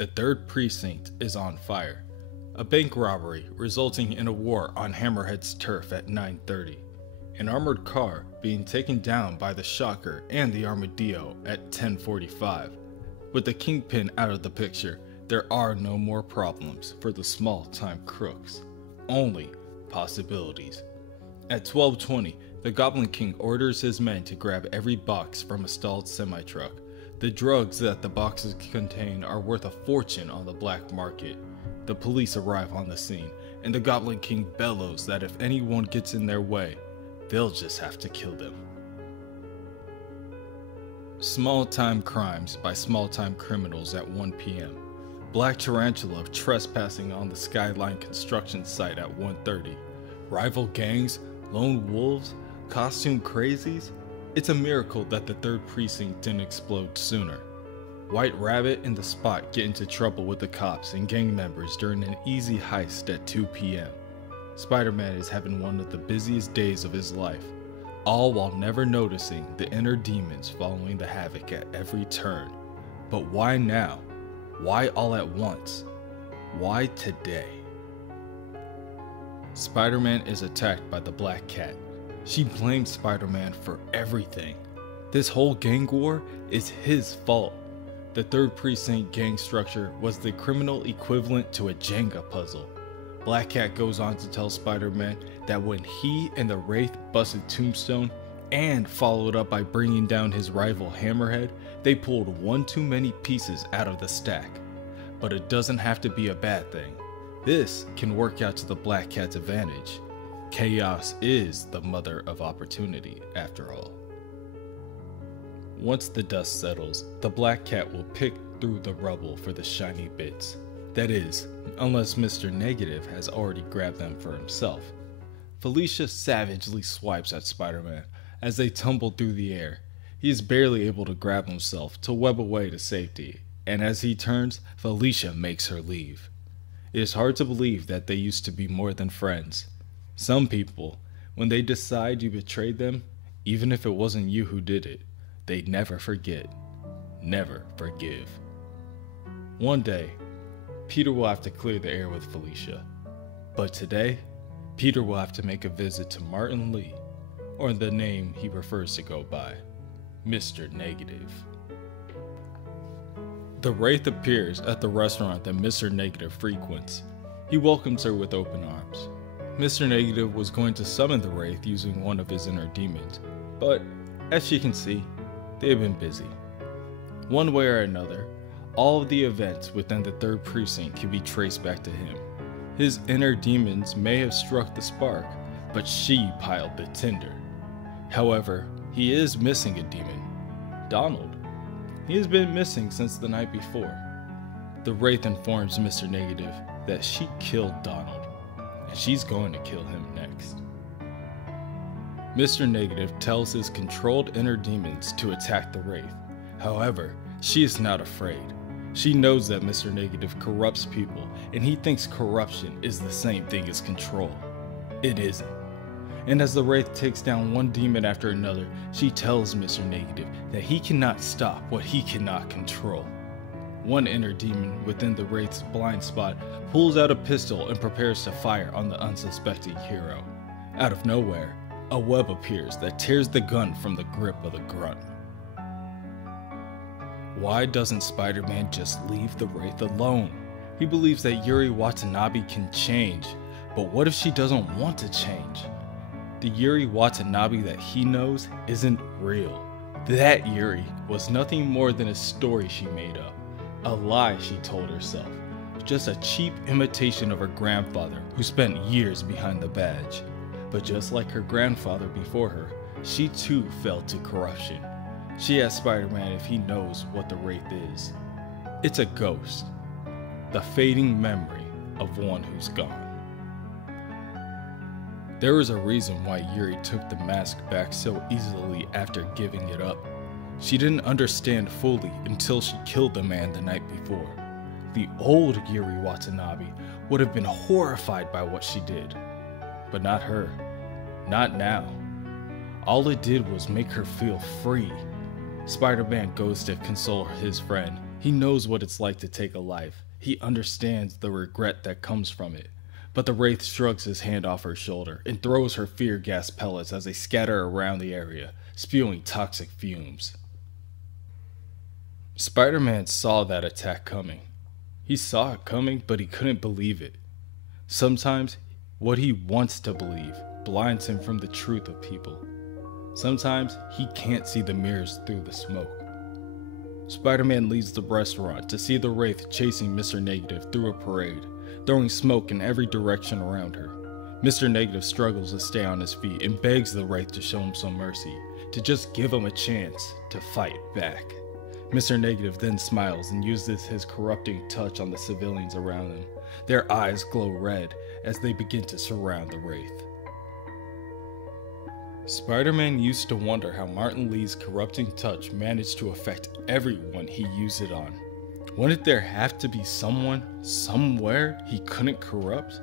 The 3rd Precinct is on fire. A bank robbery resulting in a war on Hammerhead's turf at 9:30. An armored car being taken down by the Shocker and the Armadillo at 10:45. With the Kingpin out of the picture, there are no more problems for the small-time crooks. Only possibilities. At 12:20, the Goblin King orders his men to grab every box from a stalled semi-truck. The drugs that the boxes contain are worth a fortune on the black market. The police arrive on the scene, and the Goblin King bellows that if anyone gets in their way, they'll just have to kill them. Small-time crimes by small-time criminals at 1 p.m. Black Tarantula trespassing on the Skyline construction site at 1:30. Rival gangs, lone wolves, costume crazies. It's a miracle that the 3rd Precinct didn't explode sooner. White Rabbit and the Spot get into trouble with the cops and gang members during an easy heist at 2 p.m. Spider-Man is having one of the busiest days of his life, all while never noticing the inner demons following the havoc at every turn. But why now? Why all at once? Why today? Spider-Man is attacked by the Black Cat. She blames Spider-Man for everything. This whole gang war is his fault. The 3rd Precinct gang structure was the criminal equivalent to a Jenga puzzle. Black Cat goes on to tell Spider-Man that when he and the Wraith busted Tombstone and followed up by bringing down his rival Hammerhead, they pulled one too many pieces out of the stack. But it doesn't have to be a bad thing. This can work out to the Black Cat's advantage. Chaos is the mother of opportunity, after all. Once the dust settles, the Black Cat will pick through the rubble for the shiny bits. That is, unless Mr. Negative has already grabbed them for himself. Felicia savagely swipes at Spider-Man as they tumble through the air. He is barely able to grab himself to web away to safety, and as he turns, Felicia makes her leave. It is hard to believe that they used to be more than friends. Some people, when they decide you betrayed them, even if it wasn't you who did it, they never forget, never forgive. One day, Peter will have to clear the air with Felicia. But today, Peter will have to make a visit to Martin Lee, or the name he prefers to go by, Mr. Negative. The Wraith appears at the restaurant that Mr. Negative frequents. He welcomes her with open arms. Mr. Negative was going to summon the Wraith using one of his inner demons, but as she can see, they have been busy. One way or another, all of the events within the 3rd Precinct can be traced back to him. His inner demons may have struck the spark, but she piled the tinder. However, he is missing a demon, Donald. He has been missing since the night before. The Wraith informs Mr. Negative that she killed Donald, and she's going to kill him next. Mr. Negative tells his controlled inner demons to attack the Wraith. However, she is not afraid. She knows that Mr. Negative corrupts people, and he thinks corruption is the same thing as control. It isn't. And as the Wraith takes down one demon after another, she tells Mr. Negative that he cannot stop what he cannot control. One inner demon within the Wraith's blind spot pulls out a pistol and prepares to fire on the unsuspecting hero. Out of nowhere, a web appears that tears the gun from the grip of the grunt. Why doesn't Spider-Man just leave the Wraith alone? He believes that Yuri Watanabe can change, but what if she doesn't want to change? The Yuri Watanabe that he knows isn't real. That Yuri was nothing more than a story she made up, a lie she told herself, just a cheap imitation of her grandfather who spent years behind the badge. But just like her grandfather before her, she too fell to corruption. She asks Spider-Man if he knows what the Wraith is. It's a ghost, the fading memory of one who's gone. There is a reason why Yuri took the mask back so easily after giving it up. She didn't understand fully until she killed the man the night before. The old Yuri Watanabe would have been horrified by what she did. But not her. Not now. All it did was make her feel free. Spider-Man goes to console his friend, He knows what it's like to take a life. He understands the regret that comes from it. But the Wraith shrugs his hand off her shoulder and throws her fear gas pellets as they scatter around the area, spewing toxic fumes. Spider-Man saw that attack coming. He saw it coming, but he couldn't believe it. Sometimes, what he wants to believe blinds him from the truth of people. Sometimes, he can't see the mirrors through the smoke. Spider-Man leaves the restaurant to see the Wraith chasing Mr. Negative through a parade, throwing smoke in every direction around her. Mr. Negative struggles to stay on his feet and begs the Wraith to show him some mercy, to just give him a chance to fight back. Mr. Negative then smiles and uses his corrupting touch on the civilians around him. Their eyes glow red as they begin to surround the Wraith. Spider-Man used to wonder how Martin Li's corrupting touch managed to affect everyone he used it on. Wouldn't there have to be someone, somewhere, he couldn't corrupt?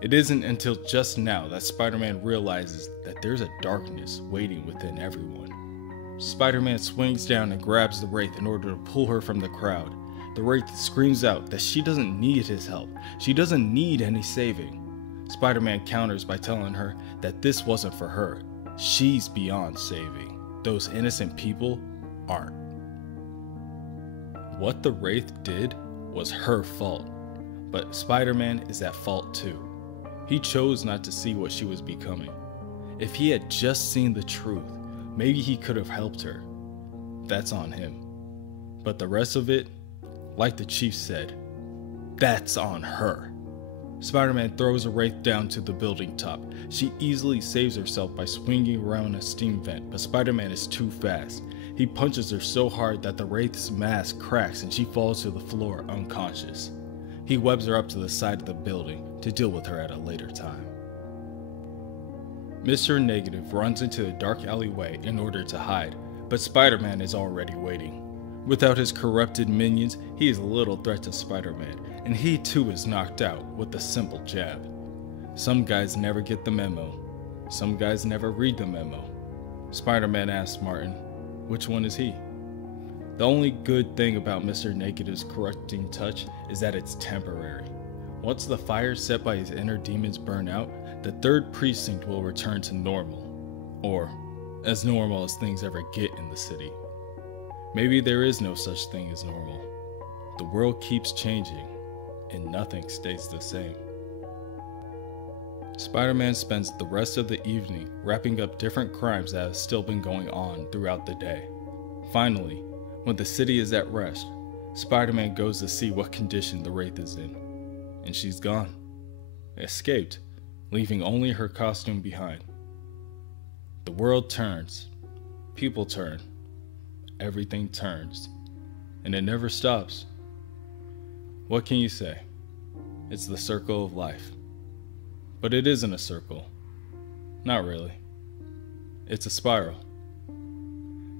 It isn't until just now that Spider-Man realizes that there's a darkness waiting within everyone. Spider-Man swings down and grabs the Wraith in order to pull her from the crowd. The Wraith screams out that she doesn't need his help. She doesn't need any saving. Spider-Man counters by telling her that this wasn't for her. She's beyond saving. Those innocent people aren't. What the Wraith did was her fault, but Spider-Man is at fault too. He chose not to see what she was becoming. If he had just seen the truth, maybe he could have helped her. That's on him. But the rest of it, like the Chief said, that's on her. Spider-Man throws a Wraith down to the building top. She easily saves herself by swinging around a steam vent, but Spider-Man is too fast. He punches her so hard that the Wraith's mask cracks and she falls to the floor unconscious. He webs her up to the side of the building to deal with her at a later time. Mr. Negative runs into a dark alleyway in order to hide, but Spider-Man is already waiting. Without his corrupted minions, he is a little threat to Spider-Man, and he too is knocked out with a simple jab. Some guys never get the memo. Some guys never read the memo. Spider-Man asks Martin, which one is he? The only good thing about Mr. Negative's corrupting touch is that it's temporary. Once the fire set by his inner demons burn out, the 3rd precinct will return to normal. Or, as normal as things ever get in the city. Maybe there is no such thing as normal. The world keeps changing, and nothing stays the same. Spider-Man spends the rest of the evening wrapping up different crimes that have still been going on throughout the day. Finally, when the city is at rest, Spider-Man goes to see what condition the Wraith is in. And she's gone. Escaped, leaving only her costume behind. The world turns. People turn. Everything turns. And it never stops. What can you say? It's the circle of life. But it isn't a circle. Not really. It's a spiral.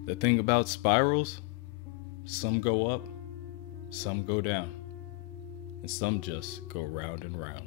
The thing about spirals, some go up, some go down, and some just go round and round.